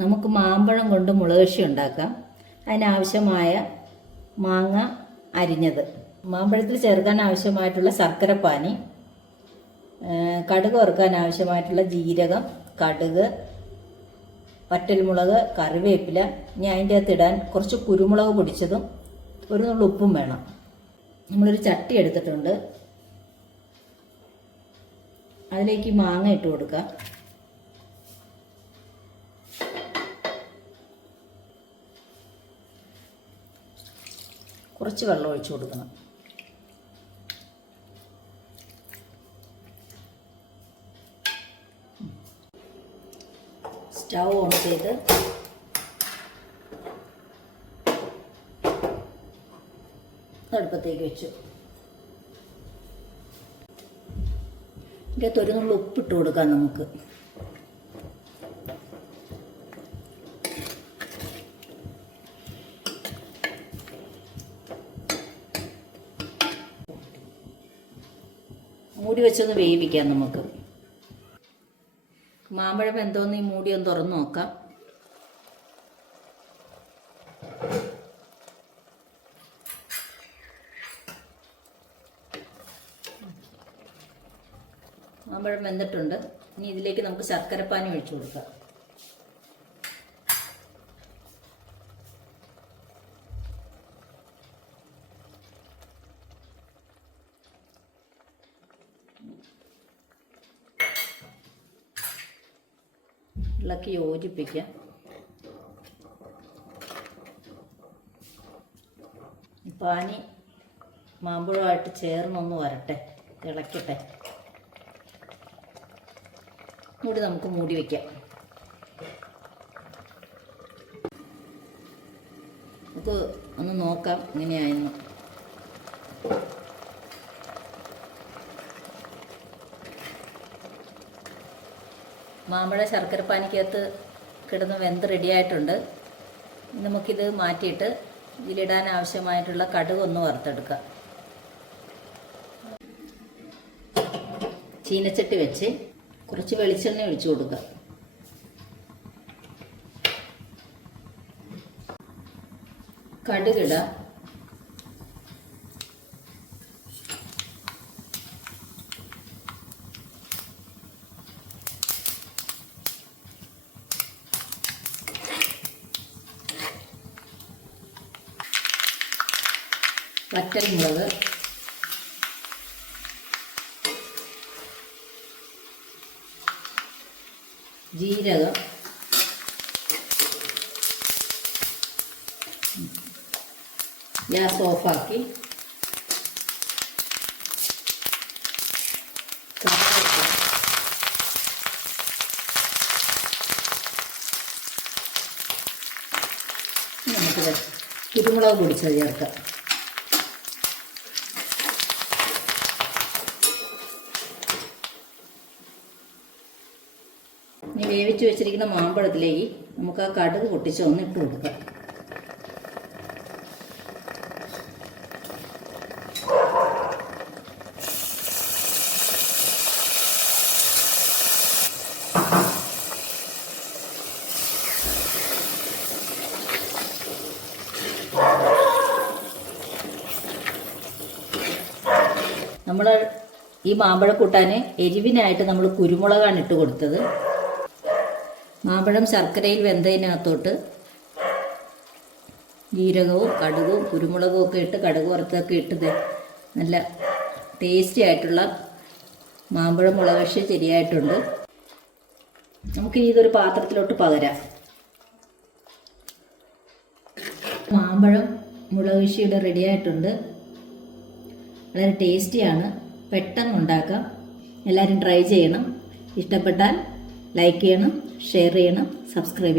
നമുക്ക് മാമ്പഴം കൊണ്ട് മുളക് ഉണ്ടാക്കാം. അതിനാവശ്യമായ മാങ്ങ അരിഞ്ഞത്, മാമ്പഴത്തിൽ ചേർക്കാൻ ആവശ്യമായിട്ടുള്ള ശർക്കരപ്പാനി, കടുക് വറുക്കാൻ ആവശ്യമായിട്ടുള്ള ജീരകം, കടുക്, വറ്റൽമുളക്, കറിവേപ്പില. ഇനി അതിൻ്റെ അകത്ത് ഇടാൻ കുറച്ച് കുരുമുളക് പൊടിച്ചതും ഒരു നുള്ളു ഉപ്പും വേണം. നമ്മളൊരു ചട്ടി എടുത്തിട്ടുണ്ട്, അതിലേക്ക് മാങ്ങ ഇട്ട് കൊടുക്കുക. കുറച്ച് വെള്ളം ഒഴിച്ചു കൊടുക്കണം. സ്റ്റൗ ഓൺ ചെയ്ത് അടുപ്പത്തേക്ക് വെച്ചു. ഇതിൻ്റെ ഒരു നുള്ളു ഉപ്പിട്ട് കൊടുക്കാം നമുക്ക്. മൂടി വെച്ചൊന്ന് വേവിക്കാം നമുക്ക്. മാമ്പഴം എന്തോന്ന് ഈ മൂടി ഒന്ന് തുറന്ന് നോക്കാം. മാമ്പഴം വെന്തിട്ടുണ്ട്. ഇനി ഇതിലേക്ക് നമുക്ക് ശർക്കരപ്പാനി ഒഴിച്ചു കൊടുക്കാം. ഇളക്കി യോജിപ്പിക്കാം. പാനി മാമ്പഴമായിട്ട് ചേർന്നൊന്ന് വരട്ടെ, തിളക്കട്ടെ. മൂടി നമുക്ക് മൂടി വയ്ക്കാം. നമുക്ക് ഒന്ന് നോക്കാം എങ്ങനെയായിരുന്നു. മാമ്പഴ ശർക്കരപ്പാനിക്കകത്ത് കിടന്ന് വെന്ത് റെഡിയായിട്ടുണ്ട്. നമുക്കിത് മാറ്റിയിട്ട് ഇതിലിടാൻ ആവശ്യമായിട്ടുള്ള കടുക് ഒന്ന് വറുത്തെടുക്കാം. ചീനച്ചട്ടി വെച്ച് കുറച്ച് വെളിച്ചെണ്ണ ഒഴിച്ചു കൊടുക്കുക. കടുകിടാം. വറ്റൽമുളക്, ജീരകം, ഗ്യാസ് ഓഫാക്കി നമുക്ക് കുരുമുളക് പൊടിച്ചത് ചേർക്കാം. ഇനി വേവിച്ച് വെച്ചിരിക്കുന്ന മാമ്പഴത്തിലേക്ക് നമുക്ക് ആ കടുക് പൊട്ടിച്ച് ഒന്ന് ഇട്ട് കൊടുക്കാം. നമ്മൾ ഈ മാമ്പഴക്കൂട്ടാൻ എരിവിനായിട്ട് നമ്മൾ കുരുമുളകാണ് ഇട്ട് കൊടുത്തത്. മാമ്പഴം ശർക്കരയിൽ വെന്തതിനകത്തോട്ട് ജീരകവും കടുകും കുരുമുളകും ഒക്കെ ഇട്ട്, കടുക് വറുത്തൊക്കെ ഇട്ടത് നല്ല ടേസ്റ്റി ആയിട്ടുള്ള മാമ്പഴം മുളക് ശരിയായിട്ടുണ്ട്. നമുക്കിനി ഇതൊരു പാത്രത്തിലോട്ട് പകരാം. മാമ്പഴം മുളക് ഇവിടെ റെഡിയായിട്ടുണ്ട്. വളരെ ടേസ്റ്റിയാണ്, പെട്ടെന്ന് ഉണ്ടാക്കാം. എല്ലാവരും ട്രൈ ചെയ്യണം. ഇഷ്ടപ്പെട്ടാൽ ലൈക്ക് ചെയ്യണം, ഷെയർ ചെയ്യണം, സബ്സ്ക്രൈബ് ചെയ്യണം.